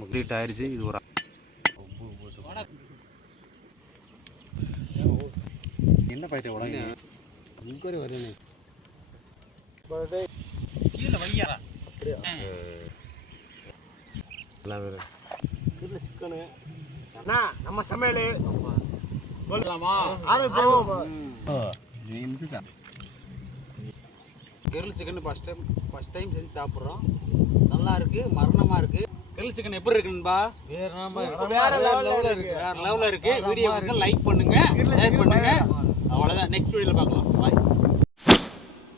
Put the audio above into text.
Complete ஆயிடுச்சு. இது ஒரு என்ன பாயிட்டு உடனே முக்கறி வரேனே கீழே வையாரா அப்படியே எல்லாம் வேறு கீழே சிக்கனு அண்ணா நம்ம சமையல் போகலாமா ஆரம்பிப்போம். இதுதான் கிரில் சிக்கன் ஃபஸ்ட் டைம் செஞ்சு சாப்பிட்றோம். நல்லா இருக்குது, மரணமாக இருக்குது. கிரில் சிக்கன் எப்படி இருக்குன்பா? வேற லெவலில் இருக்குது. வீடியோ லைக் பண்ணுங்கள், ஷேர் பண்ணுங்கள். அவ்வளோதான். நெக்ஸ்ட் வீடியோவில் பார்க்கலாம்.